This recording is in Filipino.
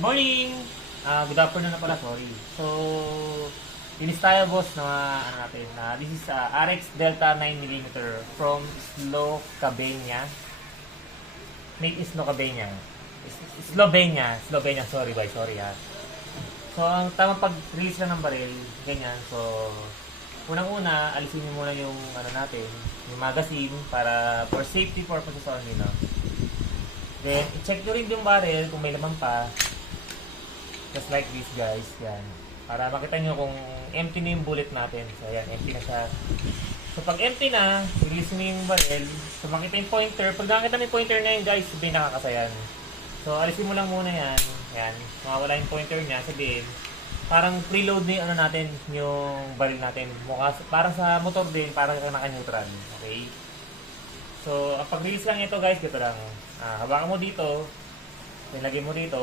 Morning! Good afternoon na pala, sorry. So, linis tayo boss na ano natin. This is RX Delta 9mm from Slovenia. Made in Slovenia. Slovenia, sorry ha. So, ang tamang pag-release lang ng baril, ganyan. So, unang-una, alisin nyo muna yung ano natin, yung magazine para for safety purposes only, no? Then, i-check nyo rin yung barrel kung may laman pa. Just like this, guys. Yan. Para makita nyo kung empty na yung bullet natin. So, yan. Empty na siya. So, pag empty na, release mo yung barrel. So, makita yung pointer. Pag nakita mo yung pointer ngayon, guys, sabihin nakakasayan. So, alisin mo lang muna yan. Yan. Mawawala yung pointer niya. Sabihin, parang preload na yung ano natin, yung barrel natin. Mukha, parang sa motor din, parang naka-neutral. Okay? So, ang pag-release lang ito, guys, dito lang. Hawakan mo dito. Nilagay mo dito.